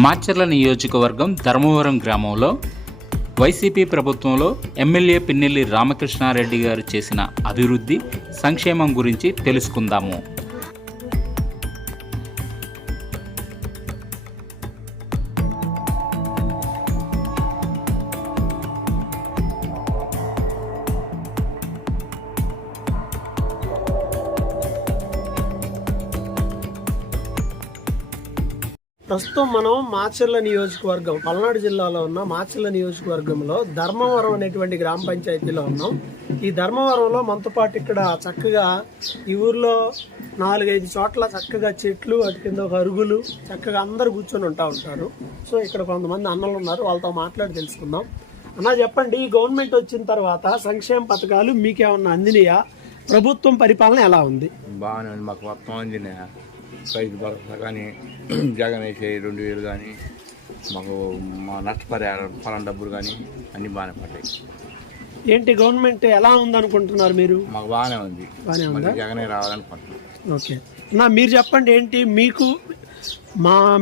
మాచర్ల నియోజకవర్గం ధర్మవరం గ్రామంలో వైసీపీ ప్రభుత్వంలో ఎమ్మెల్యే పిన్నెల్లి రామకృష్ణారెడ్డి గారు చేసిన అభివృద్ధి సంక్షేమం గురించి తెలుసుకుందాము. ప్రస్తుతం మనం మాచర్ల నియోజకవర్గం పల్నాడు జిల్లాలో ఉన్న మాచర్ల నియోజకవర్గంలో ధర్మవరం అనేటువంటి గ్రామ పంచాయతీలో ఉన్నాం. ఈ ధర్మవరంలో మనతో పాటు ఇక్కడ చక్కగా ఈ ఊర్లో 4-5 చోట్ల చక్కగా చెట్లు, వాటి కింద ఒక అరుగులు, చక్కగా అందరు కూర్చొని ఉంటారు. సో ఇక్కడ కొంతమంది అన్నలు ఉన్నారు, వాళ్ళతో మాట్లాడి తెలుసుకుందాం. అన్న చెప్పండి, ఈ గవర్నమెంట్ వచ్చిన తర్వాత సంక్షేమ పథకాలు మీకేమన్నా అందినాయా? ప్రభుత్వం పరిపాలన ఎలా ఉంది? బాగానే ఉంది, మాకు మొత్తం అందినాయా. రైతు భరోసా కానీ, జగన్ వేసే 2000 కానీ, మాకు మా నష్టపరిహారం పొలం డబ్బులు కానీ అన్నీ బాగానే పడ్డాయి. ఏంటి గవర్నమెంట్ ఎలా ఉందనుకుంటున్నారు మీరు? మాకు బాగానే ఉంది, జగనే రావాలనుకుంటున్నాం. ఓకే నా మీరు చెప్పండి, ఏంటి మీకు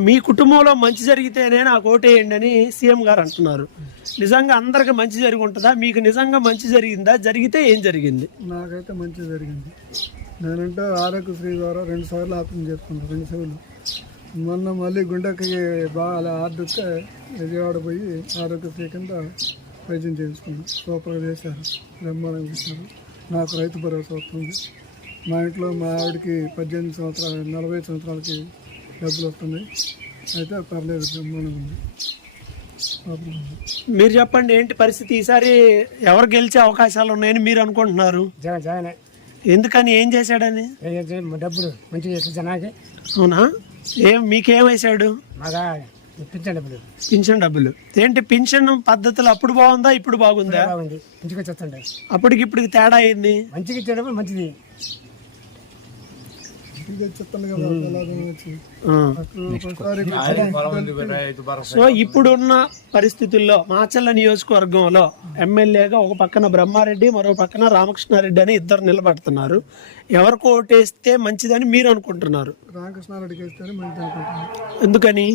మీ కుటుంబంలో మంచి జరిగితేనే నాకు ఓటేయండి అని సీఎం గారు అంటున్నారు. నిజంగా అందరికి మంచి జరిగి ఉంటుందా? మీకు నిజంగా మంచి జరిగిందా? జరిగితే ఏం జరిగింది? నాకైతే మంచి జరిగింది. నేనంటే ఆరోగ్యశ్రీ ద్వారా 2 సార్లు ఆపరేషన్ చేసుకున్నాను, 2 సార్లు. మొన్న మళ్ళీ గుండెకి బాగా ఆర్డితే విజయవాడ పోయి ఆరోగ్యశ్రీ కింద వైద్యం చేసుకున్నాను. సూపర్గా చేశారు, బ్రహ్మాండంగా చేశారు. నాకు రైతు భరోసా వస్తుంది. మా ఇంట్లో మా ఆవిడకి 18 సంవత్సరాలు 40 సంవత్సరాలకి డబ్బులు వస్తున్నాయి. అయితే పర్లేదు, బ్రహ్మాండంగా ఉంది. మీరు చెప్పండి, ఏంటి పరిస్థితి? ఈసారి ఎవరు గెలిచే అవకాశాలు ఉన్నాయని మీరు అనుకుంటున్నారు? జగన్. ఎందుకని? ఏం చేశాడని? డబ్బులు మంచిగా చేసి జనానికి. అవునా? మీకేం వేసాడు? పింఛన్ డబ్బులు. పింఛన్ డబ్బులు ఏంటి? పింఛన్ పద్ధతులు అప్పుడు బాగుందా, ఇప్పుడు బాగుందా? బాగుంది, మంచిగా చేస్తుండే. అప్పటికి ఇప్పటికి తేడా అయింది. మంచిగా ఇచ్చేటప్పుడు మంచిది. సో ఇప్పుడున్న పరిస్థితుల్లో మాచర్ల నియోజకవర్గంలో ఎమ్మెల్యేగా ఒక పక్కన బ్రహ్మారెడ్డి, మరో పక్కన రామకృష్ణారెడ్డి అని ఇద్దరు నిలబడుతున్నారు. ఎవరికి ఓటేస్తే మంచిదని మీరు అనుకుంటున్నారు? రామకృష్ణారెడ్డికి వేస్తేనే మంచిది అనుకుంటున్నాను. ఎందుకని?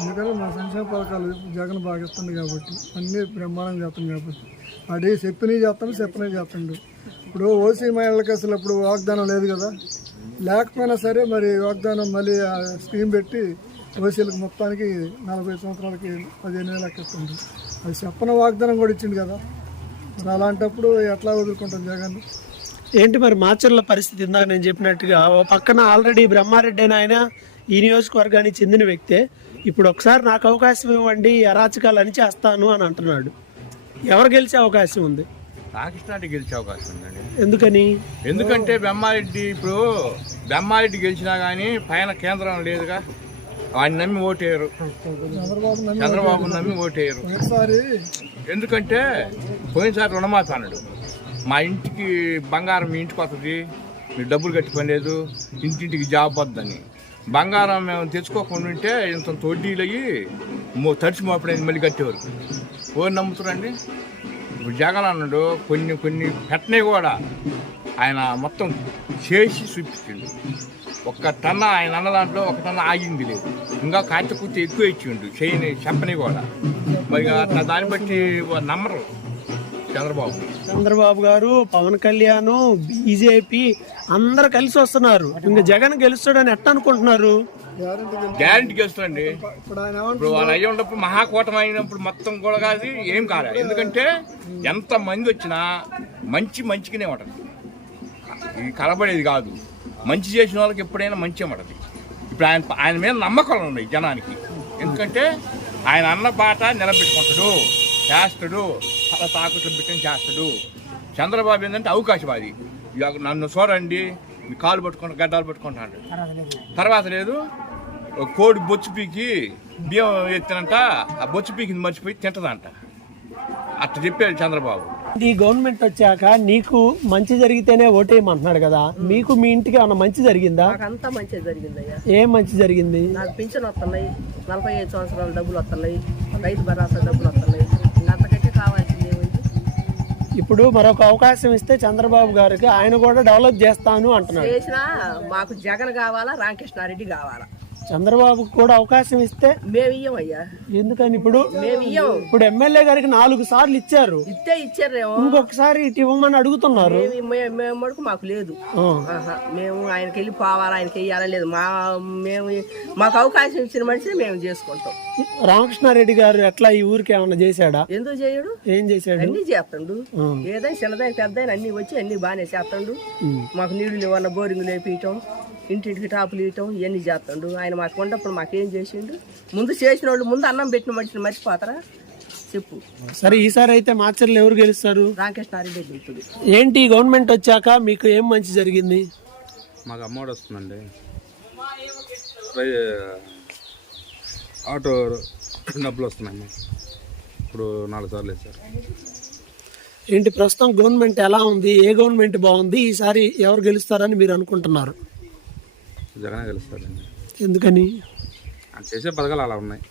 ఎందుకంటే మా సంక్షేమ పథకాలు జగన్ బాగా ఇస్తుంది కాబట్టి, అన్నీ బ్రహ్మాండంగా చేస్తుంది కాబట్టి. అదే చెప్పినవి చేస్తాడు. ఇప్పుడు ఓసీ మహిళలకు అసలు ఇప్పుడు వాగ్దానం లేదు కదా, లేకపోయినా సరే మరి వాగ్దానం మళ్ళీ స్కీమ్ పెట్టి ఓసీలకు మొత్తానికి 40 సంవత్సరాలకి 15,000 ఎక్కిస్తుంది. అది చెప్పని వాగ్దానం కూడా ఇచ్చింది కదా, మరి అలాంటప్పుడు ఎట్లా వదులుకుంటాం జగన్? ఏంటి మరి మాచర్ల పరిస్థితి? ఇందాక నేను చెప్పినట్టుగా ఓ పక్కన ఆల్రెడీ బ్రహ్మారెడ్డి అని ఆయన ఈ నియోజకవర్గానికి చెందిన వ్యక్తే. ఇప్పుడు ఒకసారి నాకు అవకాశం ఇవ్వండి, అరాచకాలు అని చేస్తాను అని అంటున్నాడు. ఎవరు గెలిచే అవకాశం ఉంది? రామకృష్ణారెడ్డి గెలిచే అవకాశం ఉందండి. ఎందుకని? ఎందుకంటే బ్రహ్మారెడ్డి గెలిచినా కానీ పైన కేంద్రం లేదుగా, వాడిని నమ్మి ఓటేయరు. చంద్రబాబు నమ్మి ఓటేయరు. ఎందుకంటే పోయినసారి రుణమాఫీ అన్నాడు, మా ఇంటికి బంగారం మీ ఇంటికి వస్తుంది, మీరు డబ్బులు కట్టి పని లేదు, ఇంటింటికి జాబ్ వద్దని. బంగారం మేము తెచ్చుకోకుండా ఉంటే ఇంత వడ్డీలు అయ్యి తడిచి మోపడేది మళ్ళీ కట్టేవారు. ఓరు నమ్ముతారండి? ఇప్పుడు జగన్ అన్నాడు కొన్ని పెట్టినవి కూడా ఆయన మొత్తం చేసి చూపించిండు. ఒక్క టన్న ఆయన అన్న దాంట్లో 1 టన్న ఆగింది లేదు. ఇంకా కాంతి కూర్చి ఎక్కువ ఇచ్చిండు, చేయని చెప్పని కూడా. మరి దాన్ని బట్టి నమ్మరు చంద్రబాబు గారు, పవన్ కళ్యాణ్, బీజేపీ అందరు కలిసి వస్తున్నారు. ఇంకా జగన్ గెలుస్తాడని ఎట్ట అనుకుంటున్నారు? గ్యారెంటీ గెలుస్తాడండి. ఇప్పుడు వాళ్ళు అయ్యి ఉన్నప్పుడు మహాకూటమి అయినప్పుడు మొత్తం కూడా కాదు, ఏం కాదు. ఎందుకంటే ఎంత మంది వచ్చినా మంచిగానే ఉంటుంది. ఇది కలబడేది కాదు. మంచి చేసిన వాళ్ళకి ఎప్పుడైనా మంచి ఉంటుంది. ఇప్పుడు ఆయన మీద నమ్మకాలు ఉన్నాయి జనానికి. ఎందుకంటే ఆయన అన్న బాట నిలబెట్టుకుంటాడు, చేస్తాడు, అలా తాకట్లు పెట్టని చేస్తాడు. చంద్రబాబు ఏంటంటే అవకాశవాది. నన్ను చూడండి, మీ కాలు పట్టుకుంటా గడ్డాలు పట్టుకుంటాడు, తర్వాత లేదు. కోడి బొచ్చు పీకి బియ్యం ఎత్తినంట, ఆ బొచ్చు పీకిని మర్చిపోయి తింటదంట. అట్లా చెప్పాడు చంద్రబాబు. ఈ గవర్నమెంట్ వచ్చాక నీకు మంచి జరిగితేనే ఓటేయమంటున్నాడు కదా, మీకు మీ ఇంటికి ఏమన్నా మంచి జరిగిందా? అంతా మంచిగా జరిగిందయ్యా. ఏం మంచి జరిగింది? నాకు పింఛన్ వస్తున్నాయి, 45 సంవత్సరాల డబ్బులు వస్తున్నాయి, రైతు భరోసా డబ్బులు వస్తున్నాయి. అంతకంటే కావాల్సింది ఏమైంది? ఇప్పుడు మరొక అవకాశం ఇస్తే చంద్రబాబు గారికి, ఆయన కూడా డెవలప్ చేస్తాను అంటున్నాడు. చేసినా మాకు జగన్ కావాలా, రామకృష్ణారెడ్డి కావాలా? చంద్రబాబుకు కూడా అవకాశం ఇస్తే మేము ఇయ్యమయ్యా, ఎందుకని ఇప్పుడు మేము ఇయ్యం. ఇప్పుడు ఎమ్మెల్యే గారికి 4 సార్లు ఇచ్చారు, ఇచ్చారేమో, ఇంకొకసారి ఇటు ఇవ్వమని అడుగుతున్నారు. మేము మటుకు మాకు లేదు. ఆ. ఆహా, మేము ఆయనకి వెళ్ళి పోవాలి, ఆయనకి వెయ్యాలని లేదు. మాకు అవకాశం ఇచ్చిన మనిషిని మేము చేసుకుంటాం. రామకృష్ణారెడ్డి గారు ఎట్లా ఈ ఊరికి ఏమన్నా చేశాడా? ఎందుకు చేయడు? ఏం చేశాడు? అన్ని చేస్తాడు. ఏదైనా చిన్నదాని పెద్దదాని అన్ని వచ్చి అన్ని బాగానే చేస్తాడు. మాకు నీళ్లు ఏమన్నా బోరింగ్ లేపించటం, ఇంటింటికి టాపులు ఇవ్వటం, ఇవన్నీ చేస్తాడు. ఆయన మాకు ఉన్నప్పుడు మాకేం చేసిండు? ముందు చేసిన వాళ్ళు, ముందు అన్నం పెట్టిన మనిషిని మర్చిపోతారా చెప్పు. సరే, ఈసారి అయితే మాచర్లు ఎవరు గెలుస్తారు? రామకృష్ణారెడ్డి గెలుస్తుంది. ఏంటి గవర్నమెంట్ వచ్చాక మీకు ఏం మంచి జరిగింది? మాకు అమ్మఒడి వస్తుందండి, ఆటో డబ్బులు వస్తున్నాయి. ఇప్పుడు 4 సార్లు వేసారు. ఏంటి ప్రస్తుతం గవర్నమెంట్ ఎలా ఉంది? ఏ గవర్నమెంట్ బాగుంది? ఈసారి ఎవరు గెలుస్తారని మీరు అనుకుంటున్నారు? జగనే గెలుస్తారండి. ఎందుకని? ఆయన చేసే పథకాలు అలా ఉన్నాయి.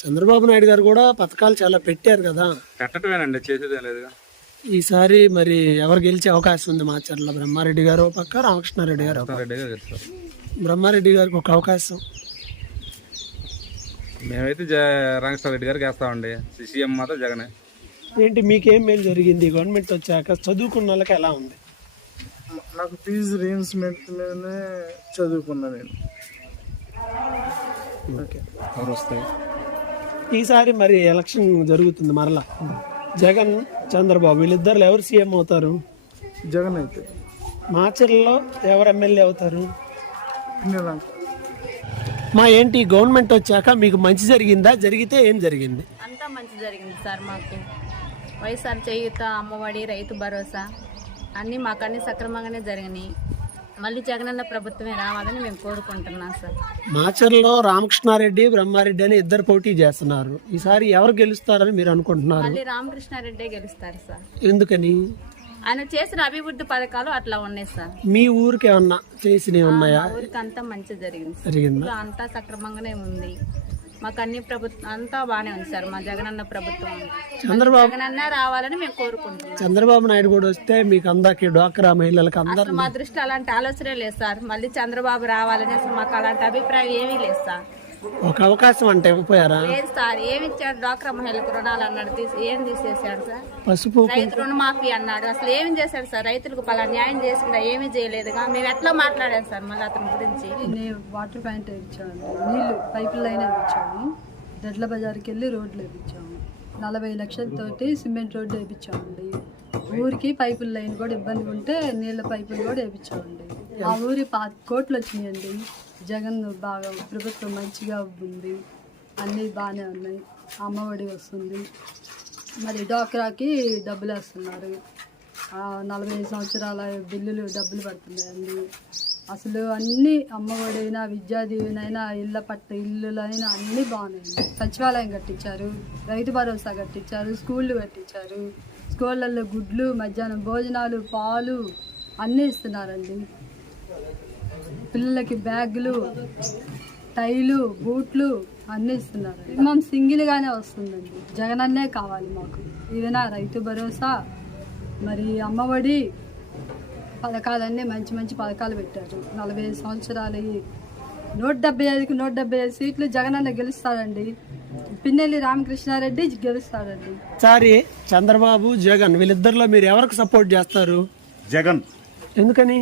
చంద్రబాబు నాయుడు గారు కూడా పథకాలు చాలా పెట్టారు కదా. పెట్టటమేనండి, చేసేదేం లేదుగా. ఈసారి మరి ఎవరు గెలిచే అవకాశం ఉంది? మాచర్ల బ్రహ్మారెడ్డి గారు ఒక పక్క, రామకృష్ణారెడ్డి గారు ఒక పక్క. రెడ్డిగా గెలుస్తారు. బ్రహ్మారెడ్డి గారికి ఒక అవకాశం. మేమైతే రామకృష్ణ రెడ్డి గారికి వేస్తామండి. సీఎం మాత్రం జగనే. ఏంటి మీకేం మేలు జరిగింది గవర్నమెంట్ వచ్చాక? చదువుకున్న వాళ్ళకి ఎలా ఉంది? నాకు ఫీజు రీఇన్వెస్ట్మెంట్ మీదనే చదువుకున్నా నేను. ఓకే, ఈసారి మరి ఎలక్షన్ జరుగుతుంది మరలా. జగన్ చంద్రబాబు వీళ్ళిద్దరు ఎవరు సీఎం అవుతారు? జగన్ అయితే. మాచర్లలో ఎవరు ఎమ్మెల్యే అవుతారు? పిన్నెల. మా ఏంటి గవర్నమెంట్ వచ్చాక మీకు మంచి జరిగిందా? జరిగితే ఏం జరిగింది? అంతా మంచి జరిగింది సార్. మాకు వైఎస్ఆర్ చేయూత, అమ్మఒడి, రైతు భరోసా అన్నీ మాకు అన్ని సక్రమంగానే జరిగినాయి. మళ్ళీ జగనన్న ప్రభుత్వమే రావాలని మేము కోరుకుంటున్నాం సార్. మాచర్లో రామకృష్ణారెడ్డి, బ్రహ్మారెడ్డి అని ఇద్దరు పోటీ చేస్తున్నారు. ఈసారి ఎవరు గెలుస్తారని మీరు అనుకుంటున్నారు? మళ్ళీ రామకృష్ణారెడ్డే గెలుస్తారు సార్. ఎందుకని? ఆయన చేసిన అభివృద్ధి పథకాలు అట్లా ఉన్నాయి సార్. మీ ఊరికి ఏమన్నా చేసినవి ఉన్నాయా? ఊరికి అంతా మంచి జరిగింది. జరిగిందా? అంతా సక్రమంగానే ఉంది. మాకు అన్ని ప్రభుత్వం అంతా బాగానే ఉంది సార్. మా జగనన్న ప్రభుత్వం, జగనన్న రావాలని మేము కోరుకుంటున్నాం. చంద్రబాబు నాయుడు కూడా వస్తే మీకు అందరికి డ్వాక్రా మహిళలకు అందరు. మా దృష్టిలో అలాంటి ఆలోచనే లేదు సార్. మళ్ళీ చంద్రబాబు రావాలని అసలు మాకు అలాంటి అభిప్రాయం ఏమీ లేదు సార్. ఒక అవకాశం అంటే ఇవ్వపోయారా? లేదు సార్. ఏమి ఇచ్చాడు? డ్వాక్రా మహిళలకు రుణాలు అన్నాడు, ఏం తీసేసాడు సార్? పసుపు రైతు రుణమాఫీ అన్నాడు, అసలు ఏమి చేశాడు సార్? రైతులకు పలా న్యాయం చేసిందా? ఏమీ చేయలేదుగా. మేము ఎట్లా మాట్లాడాం సార్ మళ్ళీ అతని గురించి? వాటర్ ప్యాంట్ వేయించాము, నీళ్లు పైపుల లైన్ వేయించాము, దొడ్ల బజార్కి వెళ్ళి రోడ్లు వేయించాము, 40 లక్షలతోటి సిమెంట్ రోడ్డు వేయించామండి. ఊరికి పైపుల లైన్ కూడా ఇబ్బంది ఉంటే నీళ్ళ పైపులు కూడా వేయించామండి. ఆ ఊరి 5 కోట్లు వచ్చినాయండి. జగన్ బాగా ప్రభుత్వం మంచిగా ఉంది, అన్నీ బాగానే ఉన్నాయి. అమ్మఒడి వస్తుంది, మరి డ్వాక్రాకి డబ్బులు వేస్తున్నారు. 45 సంవత్సరాల బిల్లులు డబ్బులు పడుతున్నాయండి. అసలు అన్నీ అమ్మఒడైనా, విద్యా దీవెనైనా, ఇళ్ళైనా అన్నీ బాగున్నాయండి. సచివాలయం కట్టించారు, రైతు భరోసా కట్టించారు, స్కూళ్ళు కట్టించారు. స్కూళ్ళల్లో గుడ్లు, మధ్యాహ్నం భోజనాలు, పాలు అన్నీ ఇస్తున్నారండి. పిల్లలకి బ్యాగులు, టైలు, బూట్లు అన్నీ ఇస్తున్నారు. మినిమం సింగిల్గానే వస్తుందండి. జగనన్నే కావాలి మాకు. ఏదైనా రైతు భరోసా, మరి అమ్మఒడి పథకాలన్నీ మంచి మంచి పథకాలు పెట్టారు. 45 సంవత్సరాలు 175కి 175 సీట్లు జగనన్న గెలుస్తాడండి. పిన్నెల్లి రామకృష్ణారెడ్డి గెలుస్తాడండి. సారి చంద్రబాబు, జగన్ వీళ్ళిద్దరిలో మీరు ఎవరికి సపోర్ట్ చేస్తారు? జగన్. ఎందుకని?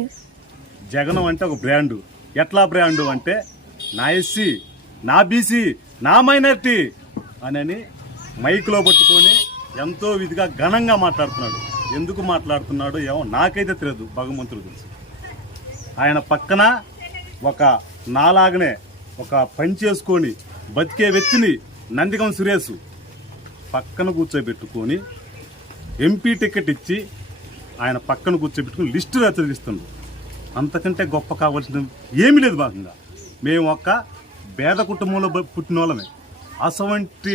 జగన్ అంటే ఒక బ్రాండు. ఎట్లా బ్రాండు అంటే నా ఎస్సీ, నా బీసీ, నా మైనారిటీ అని మైక్లో పట్టుకొని ఎంతో విధిగా ఘనంగా మాట్లాడుతున్నాడు. ఎందుకు మాట్లాడుతున్నాడో ఏమో నాకైతే తెలియదు, భగవంతుడు తెలుసు. ఆయన పక్కన ఒక నాలాగనే ఒక పని చేసుకొని బతికే వ్యక్తిని నందిగం సురేష్ పక్కన కూర్చోబెట్టుకొని ఎంపీ టికెట్ ఇచ్చి ఆయన పక్కన కూర్చోబెట్టుకుని లిస్టు రచయిస్తుండ్రు. అంతకంటే గొప్ప కావాల్సిన ఏమీ లేదు. భాగంగా మేము ఒక పేద కుటుంబంలో పుట్టిన వాళ్ళమే. అసవంటి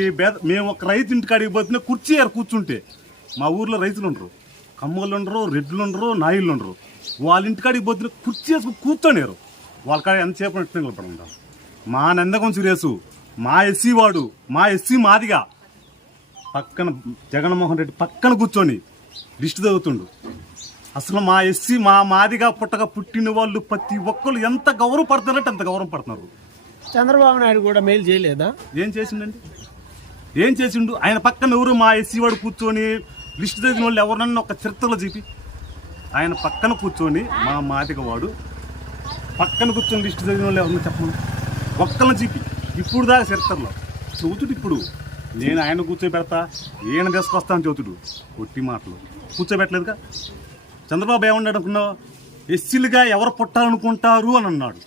మేము ఒక రైతు ఇంటికాడికి పోతున్నా కుర్చీ కూర్చుంటే మా ఊర్లో రైతులు ఉండరు, కమ్మలు ఉండరు, రెడ్లు ఉండరు, నాయుళ్ళు ఉండరు. వాళ్ళ ఇంటికాడికి పోతున్నా కుర్చీ వేసుకుని కూర్చోలేరు. వాళ్ళ కాడ ఎంతసేపు నిలబడి మా నందకం సురేసు, మా ఎస్సీ వాడు, మా ఎస్సీ మాదిగా పక్కన జగన్మోహన్ రెడ్డి పక్కన కూర్చొని లిస్టు చదువుతుండు. అసలు మా ఎస్సీ, మా మాదిగా పుట్టగా పుట్టిన వాళ్ళు ప్రతి ఒక్కరు ఎంత గౌరవపడుతున్నారంటే అంత గౌరవం పడుతున్నారు. చంద్రబాబు నాయుడు కూడా మేలు చేయలేదా? ఏం చేసిండండి? ఏం చేసిండు? ఆయన పక్కన ఎవరు మా ఎస్సీ వాడు కూర్చొని లిస్ట్ చదివిన వాళ్ళు ఎవరన్నా ఒక చరిత్రలో చూపి. ఆయన పక్కన కూర్చొని మా మాదిక వాడు పక్కన కూర్చొని లిస్ట్ చదివిన వాళ్ళు ఎవరన్నా చెప్పమని ఒక్కళ్ళని చూపి. ఇప్పుడు దాకా చరిత్రలో చెబుతుడు. ఇప్పుడు నేను ఆయన కూర్చోబెడతా, ఈయన తీసుకొస్తా అని చెబుతుడు. కొట్టి మాటలు కూర్చోబెట్టలేదుగా. చంద్రబాబు ఏమన్నాడు అనుకున్నావు? ఎస్సీలుగా ఎవరు పుట్టాలనుకుంటారు అని అన్నాడు.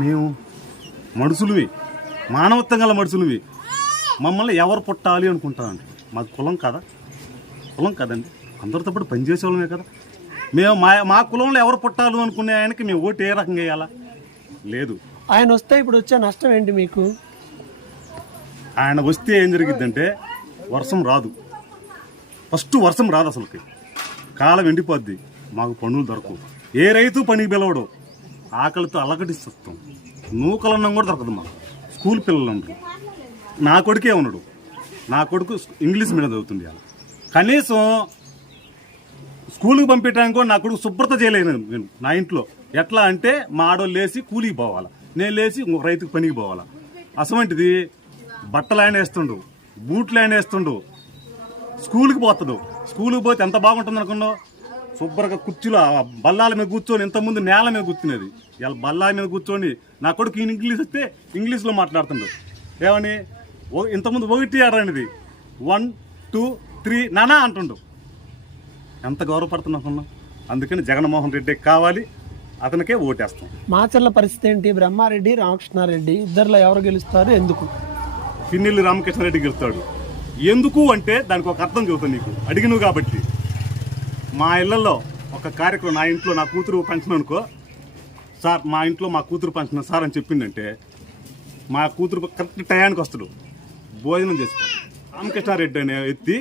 మేము మనుషులవి, మానవత్వం గల మనుషులవి, మమ్మల్ని ఎవరు పుట్టాలి అనుకుంటామండి. మాకు కులం కదా, కులం కదండి, అందరితో పాటు పనిచేసేవాళ్ళమే కదా. మేము మా కులంలో ఎవరు పుట్టాలి అనుకునే ఆయనకి మేము ఓటు ఏ రకంగా వేయాలా? లేదు. ఆయన వస్తే ఇప్పుడు వచ్చే నష్టం ఏంటి మీకు? ఆయన వస్తే ఏం జరిగిద్దంటే వర్షం రాదు. ఫస్ట్ వర్షం రాదు, అసలుకి కాలం ఎండిపోద్ది, మాకు పనులు దొరకవు, ఏ రైతు పనికి పిలవడు, ఆకలితో అలకటిస్తాం, నూకలన్నం కూడా దొరకదు మాకు. స్కూల్ పిల్లలు ఉండరు. నా కొడుకే ఉన్నాడు, నా కొడుకు ఇంగ్లీష్ మీడియం చదువుతుంది. కనీసం స్కూల్కి పంపించడానికి కూడా నా కొడుకు శుభ్రత చేయలేను నేను నా ఇంట్లో. ఎట్లా అంటే మా ఆడవాళ్ళు లేచి కూలికి పోవాలా, నేను లేచి రైతుకు పనికి పోవాలా. అసమంటిది బట్టలు ఆయన వేస్తుండు, బూట్లు ఆయన వేస్తుండు, స్కూల్కి పోతాడు. స్కూల్కి పోతే ఎంత బాగుంటుంది అనుకున్నావు? శుభ్రంగా కుర్చీలో బల్లాల మీద కూర్చొని, ఇంతకుముందు నేల మీద కూర్చునేది, ఇలా బల్లాల మీద కూర్చొని నా కొడుకు ఇంగ్లీష్ వస్తే ఇంగ్లీష్లో మాట్లాడుతుండు. ఏమని ఇంతకుముందు 1 అనేది 1 2 3 నానా అంటుండు. ఎంత గౌరవపడుతున్నా. అందుకని జగన్మోహన్ రెడ్డి కావాలి, అతనికే ఓటేస్తాం. మాచర్ల పరిస్థితి ఏంటి? బ్రహ్మారెడ్డి, రామకృష్ణారెడ్డి ఇద్దరిలో ఎవరు గెలుస్తారు? ఎందుకు? పిన్నెల్లి రామకృష్ణారెడ్డి గెలుస్తాడు. ఎందుకు అంటే దానికి ఒక అర్థం చెబుతాను నీకు, అడిగినవు కాబట్టి. మా ఇళ్లలో ఒక కార్యక్రమం, నా ఇంట్లో నా కూతురు పెన్షన్ అనుకో సార్, మా ఇంట్లో మా కూతురు పెన్షన్ సార్ అని చెప్పిందంటే మా కూతురు కరెక్ట్ టయానికి వస్తాడు, భోజనం చేసుకోవాలి. రామకృష్ణారెడ్డి అనే వ్యక్తి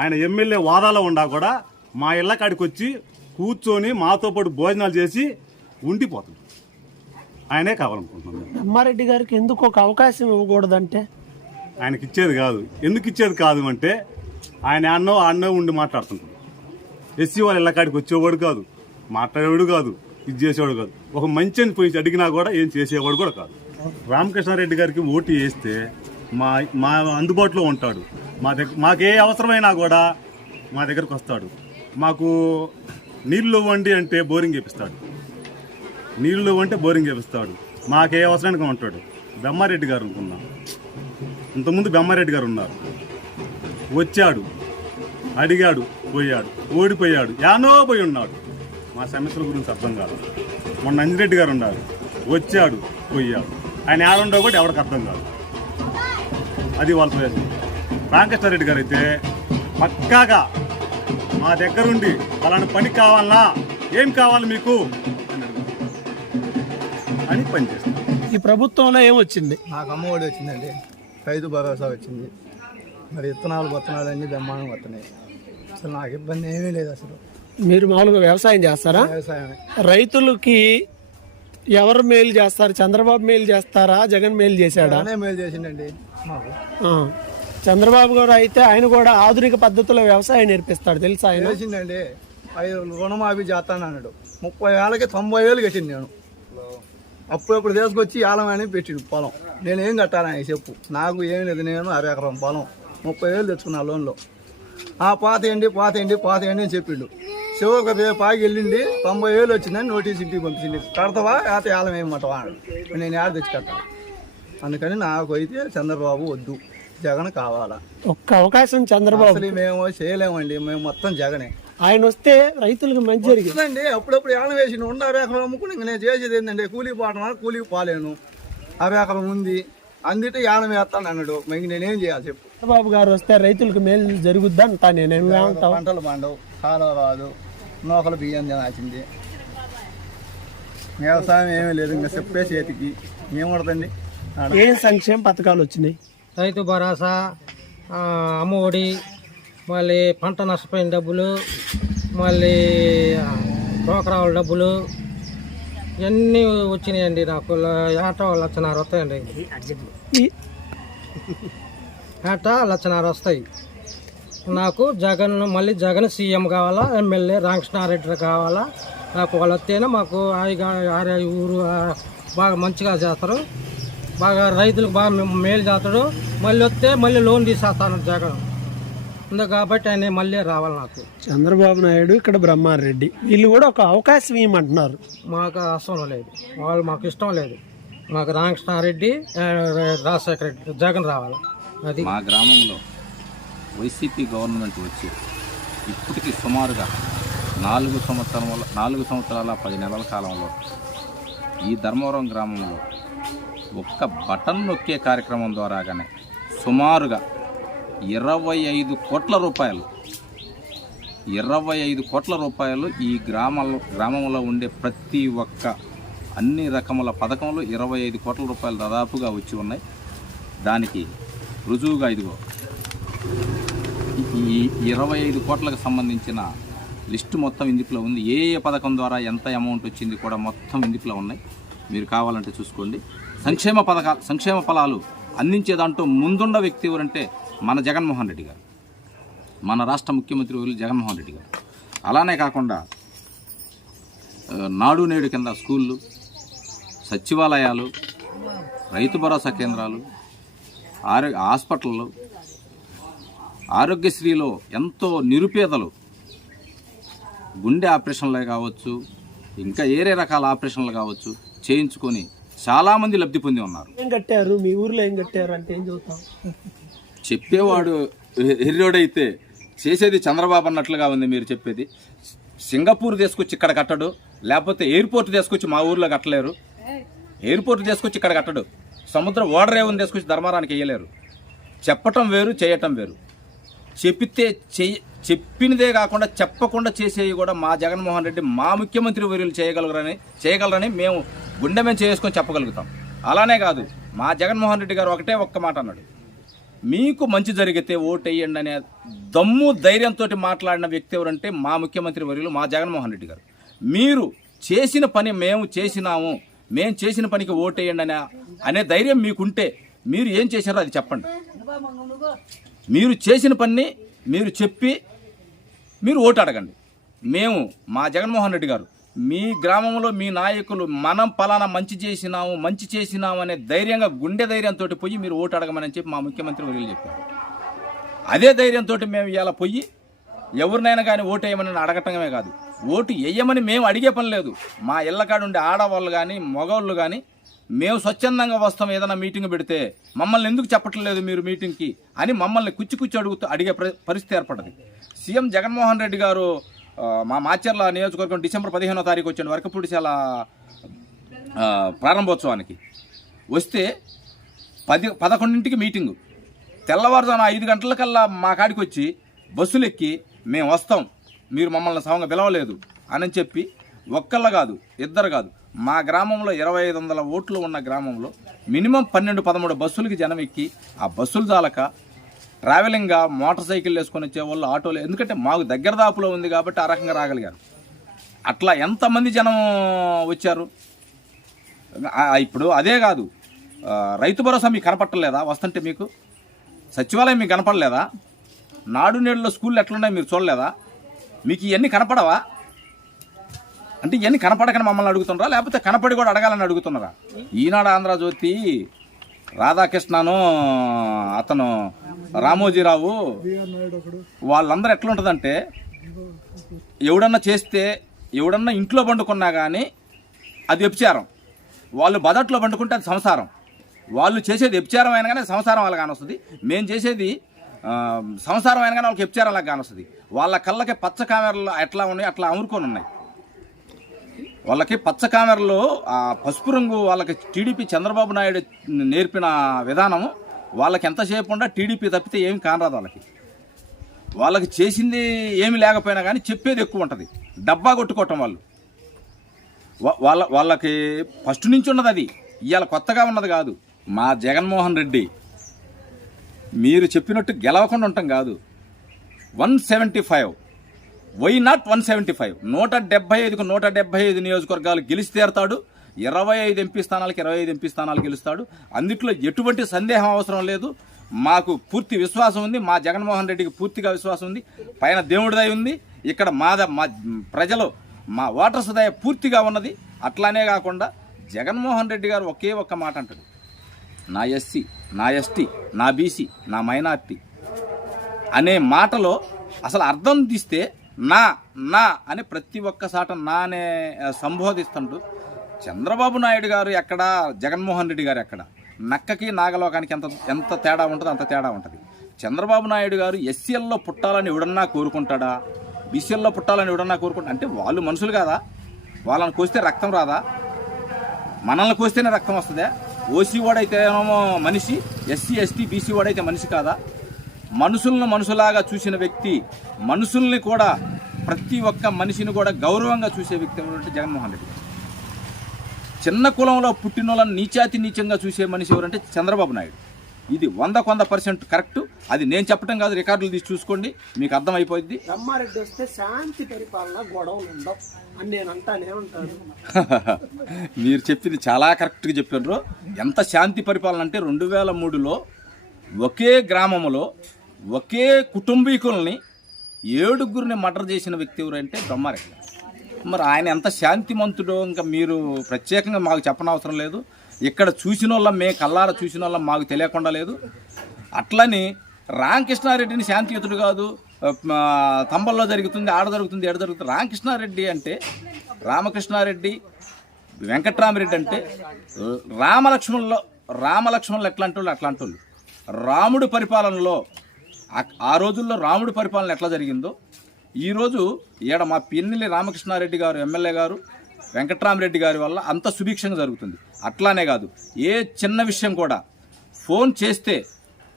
ఆయన ఎమ్మెల్యే వాదాలో ఉండా కూడా మా ఇళ్ళ కాడికి వచ్చి కూర్చొని మాతో పాటు భోజనాలు చేసి ఉండిపోతాడు. ఆయనే కావాలనుకుంటున్నాను. బ్రహ్మారెడ్డి గారికి ఎందుకు ఒక అవకాశం ఇవ్వకూడదంటే? ఆయనకి ఇచ్చేది కాదు. ఎందుకు ఇచ్చేది కాదు అంటే ఆయన అన్నో ఉండి మాట్లాడుతుంటాడు. ఎస్సీ వాళ్ళు ఇళ్ళ కాడికి వచ్చేవాడు కాదు, మాట్లాడేవాడు కాదు, ఇది చేసేవాడు కాదు. ఒక మంచి అని పోయి అడిగినా కూడా ఏం చేసేవాడు కూడా కాదు. రామకృష్ణారెడ్డి గారికి ఓటు వేస్తే మా అందుబాటులో ఉంటాడు. మాకే అవసరమైనా కూడా మా దగ్గరకు వస్తాడు. మాకు నీళ్ళు ఇవ్వండి అంటే బోరింగ్ చేపిస్తాడు, నీళ్ళు ఇవ్వంటే బోరింగ్ చేపిస్తాడు. మాకే అవసరానికి ఉంటాడు. బ్రహ్మారెడ్డి గారు అనుకున్నాం, ఇంతకుముందు బ్రహ్మారెడ్డి గారు ఉన్నారు, వచ్చాడు, అడిగాడు, పోయాడు, ఓడిపోయాడు, యానో పోయి ఉన్నాడు. మా సమస్యల గురించి అర్థం కాదు. మొన్న అంజిరెడ్డి గారు ఉన్నారు, వచ్చాడు, పోయాడు, ఆయన ఏడుండో కూడా ఎవరికి అర్థం కాదు. అది వాళ్ళ ప్రయత్నం. రామకృష్ణారెడ్డి గారు అయితే పక్కాగా మా దగ్గరుండి అలాంటి పని కావాలన్నా, ఏం కావాలి మీకు అని పనిచేస్తాం. ఈ ప్రభుత్వంలో ఏమొచ్చింది? నాకు అమ్మఒడి వచ్చిందండి, రైతు భరోసా వచ్చింది, మరి విత్తనాలు అన్నీ బ్రహ్మాండంగా వస్తున్నాయి. అసలు నాకు ఇబ్బంది ఏమీ లేదు. అసలు మీరు మామూలుగా వ్యవసాయం చేస్తారా? వ్యవసాయమే. రైతులకి ఎవరు మేలు చేస్తారు? చంద్రబాబు మేలు చేస్తారా, జగన్ మేలు చేశాడా? మేలు చేసిండండి మాకు. చంద్రబాబు గారు అయితే ఆయన కూడా ఆధునిక పద్ధతిలో వ్యవసాయం నేర్పిస్తాడు, తెలుసా? ఆయన చేసిండండి. 5 రుణమాఫీ చేస్తాను అన్నాడు. 30,000కి 90,000 కట్టింది నేను. అప్పుడప్పుడు తీసుకొచ్చి ఆలమని పెట్టిండు పొలం. నేనేం కట్టాలని చెప్పు, నాకు ఏం లేదు. నేను 60 ఎకరం పొలం 30,000 తెచ్చుకున్నా లోన్లో. పాతేయండి అని చెప్పిండు. చివరికి పాకి వెళ్ళింది, 90,000 వచ్చిందని నోటీస్ ఇంటికి పంపించింది. కడతావా అయితే ఆలం ఏమంటావా అన్నాడు. నేను యాడ తెచ్చి కట్టాను. అందుకని నాకు అయితే చంద్రబాబు వద్దు, జగన్ కావాలా. ఒక్క అవకాశం చంద్రబాబు. అసలు మేము చేయలేమండి, మేము మొత్తం జగనే. ఆయన వస్తే రైతులకు మంచి జరిగిందండి. అప్పుడప్పుడు ఏళ్ళ వేసి 60 ఎకరం అమ్ముకుని ఇంక నేను చేసేది ఏంటంటే కూలికి పోవటం, కూలికి పోలేను. 60 ఎకరం ఉంది, అందుకే యానం వేస్తాను అన్నాడు. ఇంక నేనేం చేయాలి చెప్పు. చంద్రబాబు గారు వస్తే రైతులకు మేలు జరుగుద్ది అంటా నేను. పంటలు పండవు, కాలువ రాదు, నూకలు బియ్యం తినాల్సింది, వ్యవసాయం ఏమీ లేదు. ఇంకా చెప్పే చేతికి ఏమవుతుందండి? ఏం సంక్షేమ పథకాలు వచ్చినాయి? రైతు భరోసా, అమ్మఒడి, మళ్ళీ పంట నష్టపోయిన డబ్బులు, మళ్ళీ డోకరావుల డబ్బులు ఇవన్నీ వచ్చినాయండి. నాకు ఏటా 1,50,000 వస్తాయండి. ఏటా 1,50,000 వస్తాయి నాకు. మళ్ళీ జగన్ సీఎం కావాలా, ఎమ్మెల్యే రామకృష్ణారెడ్డి కావాలా. నాకు వాళ్ళు వస్తేనే మాకు ఊరు బాగా మంచిగా చేస్తారు, బాగా రైతులకు బాగా మేలు చేస్తాడు. మళ్ళీ వస్తే మళ్ళీ లోన్ తీసేస్తాను జగన్ ఉంది కాబట్టి ఆయన మళ్ళీ రావాలి. నాకు చంద్రబాబు నాయుడు, ఇక్కడ బ్రహ్మారెడ్డి, వీళ్ళు కూడా ఒక అవకాశం ఇవ్వమంటున్నారు. మాకు అసలు లేదు, వాళ్ళు మాకు ఇష్టం లేదు. మాకు రామకృష్ణారెడ్డి, రాజశేఖర రెడ్డి, జగన్ రావాలి. అది మా గ్రామంలో వైసీపీ గవర్నమెంట్ వచ్చి ఇప్పటికి సుమారుగా 4 సంవత్సరాల 10 నెలల కాలంలో ఈ ధర్మవరం గ్రామంలో ఒక్క బటన్ నొక్కే కార్యక్రమం ద్వారాగానే సుమారుగా 25 కోట్ల రూపాయలు 25 కోట్ల రూపాయలు ఈ గ్రామంలో ఉండే ప్రతి ఒక్క అన్ని రకముల పథకంలో 25 కోట్ల రూపాయలు దాదాపుగా వచ్చి ఉన్నాయి. దానికి రుజువుగా ఇదిగో ఈ 25 కోట్లకు సంబంధించిన లిస్టు మొత్తం ఇందులో ఉంది. ఏ ఏ పథకం ద్వారా ఎంత అమౌంట్ వచ్చింది కూడా మొత్తం ఇందులో ఉన్నాయి. మీరు కావాలంటే చూసుకోండి. సంక్షేమ ఫలాలు అందించే దాంట్లో ముందున్న వ్యక్తి ఎవరంటే మన జగన్మోహన్ రెడ్డి గారు, మన రాష్ట్ర ముఖ్యమంత్రి జగన్మోహన్ రెడ్డి గారు. అలానే కాకుండా నాడు నేడు కింద స్కూళ్ళు, సచివాలయాలు, రైతు భరోసా కేంద్రాలు, హాస్పిటళ్ళు, ఆరోగ్యశ్రీలో ఎంతో నిరుపేదలు గుండె ఆపరేషన్లే కావచ్చు, ఇంకా ఏరే రకాల ఆపరేషన్లు కావచ్చు చేయించుకొని చాలామంది లబ్ధి పొంది ఉన్నారు. ఏం కట్టారు మీ ఊర్లో, ఏం కట్టారు అంటే ఏం చెబుతాం? చెప్పేవాడు ఎర్రోడైతే చేసేది చంద్రబాబు అన్నట్లుగా ఉంది మీరు చెప్పేది. సింగపూర్ తీసుకొచ్చి ఇక్కడ కట్టడు, లేకపోతే ఎయిర్పోర్ట్ తీసుకొచ్చి మా ఊర్లో కట్టలేరు. ఎయిర్పోర్ట్ తీసుకొచ్చి ఇక్కడ కట్టడు, సముద్ర ఓడరేవుని తీసుకొచ్చి ధర్మారానికి వేయలేరు. చెప్పటం వేరు, చేయటం వేరు. చెప్పినదే కాకుండా చెప్పకుండా చేసేవి కూడా మా జగన్మోహన్ రెడ్డి, మా ముఖ్యమంత్రి వర్యులు చేయగలరని మేము గుండె మీద చేసుకొని చెప్పగలుగుతాం. అలానే కాదు, మా జగన్మోహన్ రెడ్డి గారు ఒక్క మాట అన్నాడు, మీకు మంచి జరిగితే ఓటేయండి అనే దమ్ము ధైర్యంతో మాట్లాడిన వ్యక్తి ఎవరంటే మా ముఖ్యమంత్రి వర్యులు, మా జగన్మోహన్ రెడ్డి గారు. మీరు చేసిన పని మేము చేసినాము, మేము చేసిన పనికి ఓటేయండి అనే ధైర్యం మీకుంటే మీరు ఏం చేశారో అది చెప్పండి. మీరు చేసిన పని మీరు చెప్పి మీరు ఓటు అడగండి. మేము మా జగన్మోహన్ రెడ్డి గారు, మీ గ్రామంలో మీ నాయకులు మనం పలానా మంచి చేసినాము అనే ధైర్యంగా గుండె ధైర్యంతో పోయి మీరు ఓటు అడగమని చెప్పి మా ముఖ్యమంత్రి వర్యులు చెప్పారు. అదే ధైర్యంతో మేము ఇలా పోయి ఎవరినైనా కానీ ఓటు వేయమని అడగటమే కాదు, ఓటు వేయమని మేము అడిగే పని లేదు. మా ఇళ్ళకాడ ఉండే ఆడవాళ్ళు కానీ మగవాళ్ళు కానీ మేము స్వచ్ఛందంగా వస్తాం. ఏదైనా మీటింగ్ పెడితే మమ్మల్ని ఎందుకు చెప్పట్లేదు మీరు మీటింగ్కి అని మమ్మల్ని కుచ్చి అడిగే పరిస్థితి ఏర్పడ్డది. సీఎం జగన్మోహన్ రెడ్డి గారు మా మాచర్ల నియోజకవర్గం డిసెంబర్ 15వ తారీఖు వచ్చాడు వరకపూడిశాల ప్రారంభోత్సవానికి. వస్తే 11ంటికి మీటింగు, తెల్లవారుజామున 5 గంటలకల్లా మా కాడికి వచ్చి బస్సులు ఎక్కి మేము వస్తాం, మీరు మమ్మల్ని సమంగా పిలవలేదు అని చెప్పి ఒక్కళ్ళు కాదు, ఇద్దరు కాదు, మా గ్రామంలో 2500 ఓట్లు ఉన్న గ్రామంలో మినిమం 12-13 బస్సులకి జనం ఎక్కి ఆ బస్సులు చాలక ట్రావెలింగ్గా మోటార్ సైకిల్ వేసుకొని వచ్చేవాళ్ళు, ఆటోలు, ఎందుకంటే మాకు దగ్గర దాపులో ఉంది కాబట్టి ఆ రకంగా రాగలిగారు. అట్లా ఎంతమంది జనం వచ్చారు. ఇప్పుడు అదే కాదు, రైతు భరోసా మీకు కనపట్టలేదా వస్తుంటే? మీకు సచివాలయం మీకు కనపడలేదా? నాడు నేడులో స్కూళ్ళు ఎట్లున్నాయి మీరు చూడలేదా? మీకు ఇవన్నీ కనపడవా? అంటే ఇవన్నీ కనపడకని మమ్మల్ని అడుగుతున్నారా, లేకపోతే కనపడి కూడా అడగాలని అడుగుతున్నారా? ఈనాడు ఆంధ్రజ్యోతి రాధాకృష్ణను, అతను రామోజీరావు, వాళ్ళందరూ ఎట్లా ఉంటుందంటే, ఎవడన్నా చేస్తే, ఎవడన్నా ఇంట్లో పండుకున్నా కానీ అది వ్యభిచారం, వాళ్ళు బదట్లో పండుకుంటే అది సంసారం. వాళ్ళు చేసేది వ్యభిచారం అయినా కానీ సంసారం వాళ్ళకి కానొస్తుంది. మేము చేసేది సంసారం అయినా కానీ వాళ్ళకి వ్యభిచారం అలాగ కానొస్తుంది. వాళ్ళ కళ్ళకి పచ్చ కామెరలు ఎట్లా ఉన్నాయి అట్లా అమురుకొని ఉన్నాయి. వాళ్ళకి పచ్చ కామెరలు ఆ పసుపు రంగు వాళ్ళకి టీడీపీ చంద్రబాబు నాయుడు నేర్పిన విధానము వాళ్ళకి ఎంతసేపు ఉండా టీడీపీ తప్పితే ఏమి కానరాదు. వాళ్ళకి చేసింది ఏమి లేకపోయినా కానీ చెప్పేది ఎక్కువ ఉంటుంది. డబ్బా కొట్టుకోవటం వాళ్ళకి ఫస్ట్ నుంచి ఉన్నది, అది ఇవాళ కొత్తగా ఉన్నది కాదు. మా జగన్మోహన్ రెడ్డి మీరు చెప్పినట్టు గెలవకుండా ఉంటాం కాదు. 175, వై నాట్ 175? 175కు 175 నియోజకవర్గాలు గెలిచి తీరుతాడు. 25 ఎంపీ స్థానాలకు 25 ఎంపీ స్థానాలు గెలుస్తాడు. అందుట్లో ఎటువంటి సందేహం అవసరం లేదు. మాకు పూర్తి విశ్వాసం ఉంది. మా జగన్మోహన్ రెడ్డికి పూర్తిగా విశ్వాసం ఉంది. పైన దేవుడి దయ ఉంది. ఇక్కడ మా ప్రజలు, మా ఓటర్స్ దయ పూర్తిగా ఉన్నది. అట్లానే కాకుండా జగన్మోహన్ రెడ్డి గారు ఒకే ఒక్క మాట అంటాడు, నా ఎస్సీ, నా ఎస్టీ, నా బీసీ, నా మైనార్టీ అనే మాటలో అసలు అర్థం తీస్తే నా నా అని ప్రతి ఒక్కసాట నా అనే సంబోధిస్తుంటూ చంద్రబాబు నాయుడు గారు ఎక్కడ, జగన్మోహన్ రెడ్డి గారు ఎక్కడ, నక్కకి నాగలోకానికి ఎంత తేడా ఉంటుందో అంత తేడా ఉంటుంది. చంద్రబాబు నాయుడు గారు ఎస్సీల్లో పుట్టాలని ఎవడన్నా కోరుకుంటాడా, బీసీల్లో పుట్టాలని ఎవడన్నా కోరుకుంటా అంటే వాళ్ళు మనుషులు కాదా? వాళ్ళని కోస్తే రక్తం రాదా? మనల్ని కోస్తేనే రక్తం వస్తుందా? ఓసీ వాడైతేనేమో మనిషి, ఎస్సీ ఎస్టీ బీసీ వాడైతే మనిషి కాదా? మనుషులను మనుషులాగా చూసిన వ్యక్తి, మనుషుల్ని కూడా ప్రతి ఒక్క మనిషిని కూడా గౌరవంగా చూసే వ్యక్తి ఎవరంటే జగన్మోహన్ రెడ్డి. చిన్న కులంలో పుట్టిన వాళ్ళని నీచంగా చూసే మనిషి ఎవరంటే చంద్రబాబు నాయుడు. ఇది 100% కరెక్ట్. అది నేను చెప్పడం కాదు, రికార్డులు తీసి చూసుకోండి, మీకు అర్థమైపోయింది. బ్రహ్మారెడ్డి వస్తే శాంతి పరిపాలన, గొడవలు ఉండవు అని నేను అంటానే ఉంటాను. మీరు చెప్పింది చాలా కరెక్ట్గా చెప్పారు. ఎంత శాంతి పరిపాలన అంటే 2003లో ఒకే గ్రామంలో ఒకే కుటుంబీకుల్ని 7గురిని మర్డర్ చేసిన వ్యక్తి ఎవరంటే బ్రహ్మారెడ్డి. మరి ఆయన ఎంత శాంతిమంతుడో ఇంకా మీరు ప్రత్యేకంగా మాకు చెప్పనవసరం లేదు. ఇక్కడ చూసిన వాళ్ళం, మేము కల్లారా చూసిన వాళ్ళం, మాకు తెలియకుండా లేదు. అట్లని రామకృష్ణారెడ్డిని శాంతియుతుడు కాదు, తంబల్లో జరుగుతుంది, ఆడ జరుగుతుంది, ఎడ జరుగుతుంది. రామకృష్ణారెడ్డి అంటే రామకృష్ణారెడ్డి, వెంకట్రామరెడ్డి అంటే రామలక్ష్మణులు ఎట్లాంటి వాళ్ళు అట్లాంటి వాళ్ళు. రాముడి పరిపాలనలో ఆ రోజుల్లో రాముడి పరిపాలన ఎట్లా జరిగిందో ఈరోజు ఈడ మా పిన్నెల్లి రామకృష్ణారెడ్డి గారు ఎమ్మెల్యే గారు వెంకట్రామరెడ్డి గారి వల్ల అంత సుభిక్షంగా జరుగుతుంది. అట్లానే కాదు, ఏ చిన్న విషయం కూడా ఫోన్ చేస్తే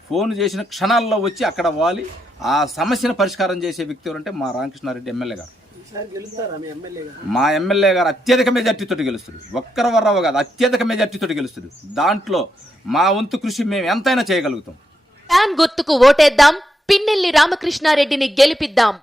ఫోన్ చేసిన క్షణాల్లో వచ్చి అక్కడ వాలి ఆ సమస్యను పరిష్కారం చేసే వ్యక్తి ఎవరంటే మా రామకృష్ణారెడ్డి ఎమ్మెల్యే గారు. మా ఎమ్మెల్యే గారు అత్యధిక మెజార్టీతో గెలుస్తుంది. ఒక్కరవర్రవ కాదు, అత్యధిక మెజార్టీతో గెలుస్తుంది. దాంట్లో మా వంతు కృషి మేము ఎంతైనా చేయగలుగుతాం. ఫ్యాన్ గుర్తుకు ఓటేద్దాం, పిన్నెల్లి రామకృష్ణారెడ్డిని గెలిపిద్దాం.